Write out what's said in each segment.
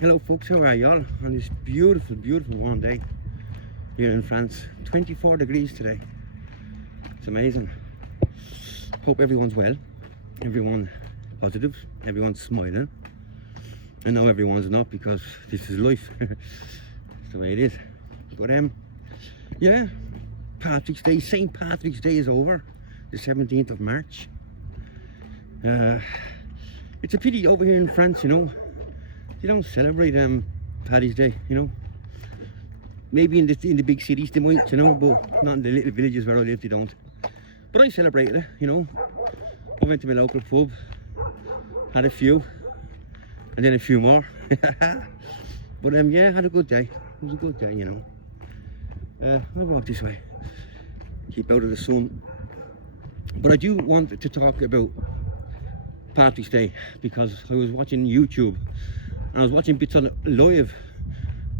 Hello folks, how are y'all on this beautiful, beautiful warm day here in France. 24 degrees today. It's amazing. Hope everyone's well, everyone positive, everyone's smiling. I know everyone's not because this is life. It's the way it is. But yeah, Patrick's Day, St. Patrick's Day is over, the 17th of March. It's a pity over here in France, you know, they don't celebrate Paddy's Day, you know. Maybe in the big cities they might, you know, but not in the little villages where I live, they don't. But I celebrated it, you know. I went to my local pub, had a few, and then a few more. But yeah, had a good day. It was a good day, you know. I'll walk this way, keep out of the sun. But I do want to talk about Patrick's Day because I was watching YouTube and I was watching bits on it live,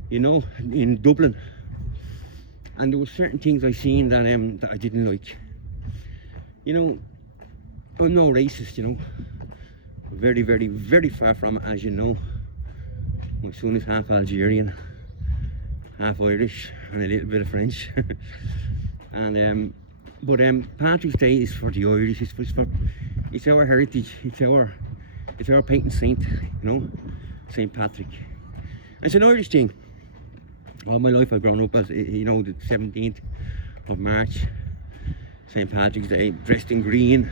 you know, in Dublin, and there were certain things I seen that that I didn't like. You know, I'm no racist, you know, very, very, very far from it, as you know. My son is half Algerian, half Irish, and a little bit of French. And but Patrick's Day is for the Irish. It's our heritage. It's our patron saint, you know, St. Patrick. It's an Irish thing. All my life I've grown up as, you know, the 17th of March, St. Patrick's Day, dressed in green.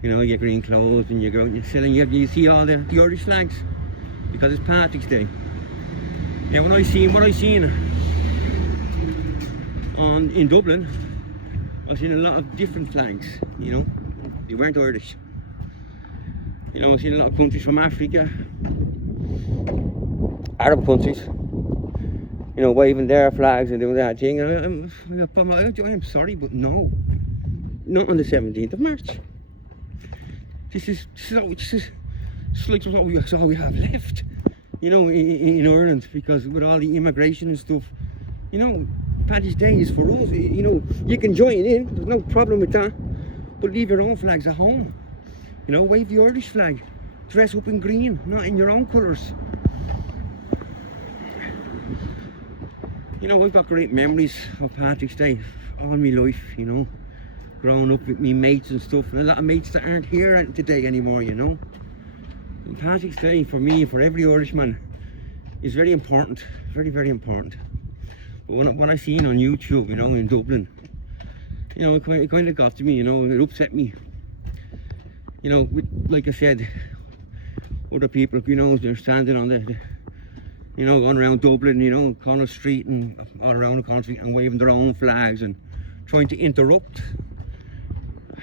You know, you get green clothes and you go out and you're selling. You see all the Irish flags because it's Patrick's Day. Now, what I seen in Dublin, I've seen a lot of different flags. You know, they weren't Irish. You know, I've seen a lot of countries from Africa, Arab countries, you know, waving their flags and doing that thing. I'm sorry, but no, not on the 17th of March. This is like all we have left, you know, in Ireland, because with all the immigration and stuff, you know, Paddy's Day is for us. You know, you can join in, there's no problem with that, but leave your own flags at home. You know, wave the Irish flag, dress up in green, not in your own colours. You know, I've got great memories of Patrick's Day all my life, you know, growing up with me mates and stuff, and a lot of mates that aren't here today anymore, you know. And Patrick's Day for me, for every Irishman, is very important, very, very important. But what I seen on YouTube, you know, in Dublin, you know, it kind of got to me, you know, it upset me. You know, like I said, other people, you know, they're standing on the you know, going around Dublin, you know, Connell Street and all around the country and waving their own flags and trying to interrupt,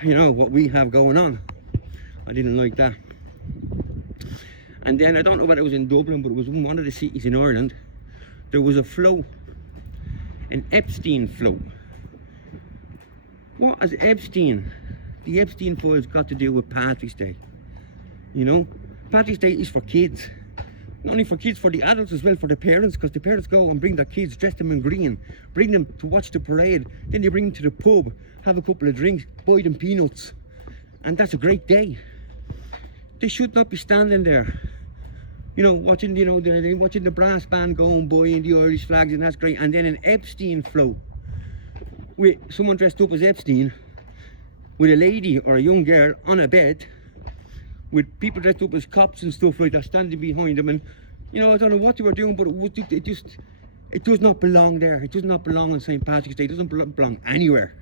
you know, what we have going on. I didn't like that. And then I don't know whether it was in Dublin, but it was in one of the cities in Ireland. There was a float, an Epstein float. What has the Epstein files got to do with Patrick's Day? You know, Patrick's Day is for kids. Not only for kids, for the adults as well, for the parents, because the parents go and bring their kids, dress them in green, bring them to watch the parade, then they bring them to the pub, have a couple of drinks, buy them peanuts, and that's a great day. They should not be standing there, you know, watching, you know, they're watching the brass band going by and the Irish flags, and that's great. And then an Epstein float with someone dressed up as Epstein, with a lady or a young girl on a bed, with people dressed up as cops and stuff like that standing behind them, and you know, I don't know what they were doing, but it does not belong there. It does not belong on St. Patrick's Day. It doesn't belong anywhere,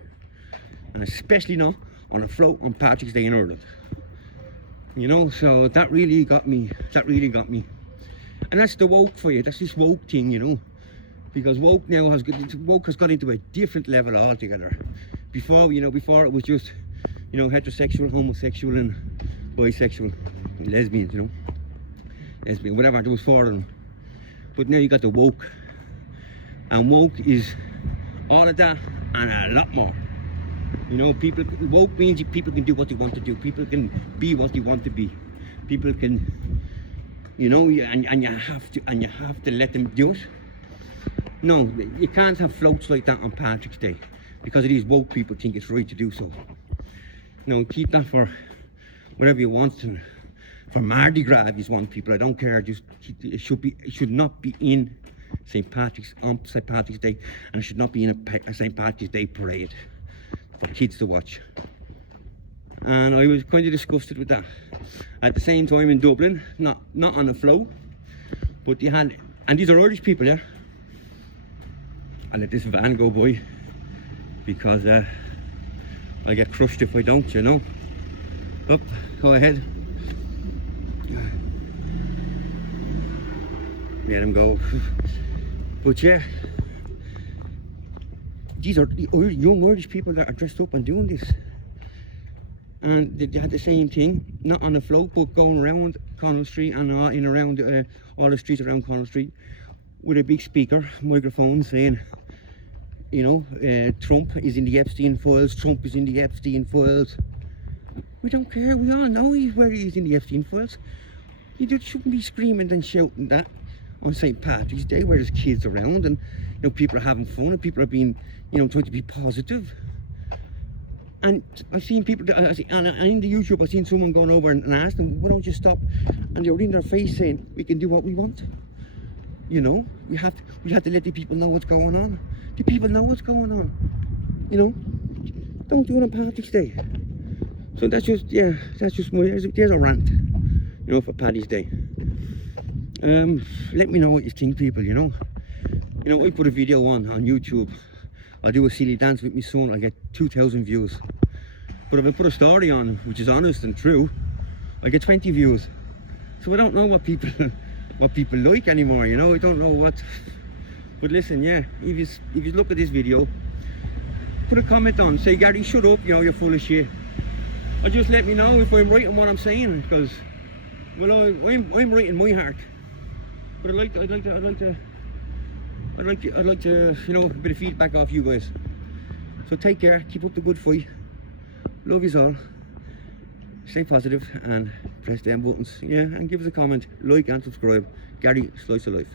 and especially not on a float on Patrick's Day in Ireland. You know, so that really got me. And that's the woke for you. That's this woke thing, you know, because woke has got into a different level altogether. Before, you know, before it was just, you know, heterosexual, homosexual, and bisexual, lesbians, you know, lesbian, whatever, there was four of them. But now you got the woke, and woke is all of that and a lot more. You know, woke means people can do what they want to do, people can be what they want to be, people can, you know, and you have to let them do it. No, you can't have floats like that on Patrick's Day, because of these woke people think it's right to do so. You know, keep that for whatever you want, and for Mardi Gras if you want people. I don't care. Just it should not be in St. Patrick's Day, and it should not be in a St. Patrick's Day parade for kids to watch. And I was kind of disgusted with that. At the same time in Dublin, not on the flow, but they had, and these are Irish people, yeah. I let this van go by because I get crushed if I don't, you know. Up, go ahead. Let him go. But yeah, these are the young Irish people that are dressed up and doing this. And they had the same thing, not on the float, but going around Connell Street and in around all the streets around Connell Street with a big speaker, microphone, saying, you know, Trump is in the Epstein files, Trump is in the Epstein files. We don't care, we all know where he is in the Epstein files. You just shouldn't be screaming and shouting that on St. Patrick's Day where there's kids around and, you know, people are having fun and people are being, you know, trying to be positive. And I've seen people, and in the YouTube, I've seen someone going over and ask them, why don't you stop? And they were in their face saying, we can do what we want. You know, we have to let the people know what's going on. The people know what's going on. You know, don't do it on Patrick's Day. So that's just, yeah, that's just there's a rant, you know, for Paddy's Day. Let me know what you think, people, you know. You know, I put a video on YouTube. I do a silly dance with my son, I get 2,000 views. But if I put a story on, which is honest and true, I get 20 views. So I don't know what people like anymore, you know, I don't know what. But listen, yeah, if you look at this video, put a comment on, say, Gary, shut up, you know, you're full of shit. Or just let me know if I'm right in what I'm saying, because, well, I'm right in my heart. But I'd like to, you know, a bit of feedback off you guys. So take care, keep up the good fight. Love yous all. Stay positive and press them buttons. Yeah, and give us a comment, like and subscribe. Gary, Slice of Life.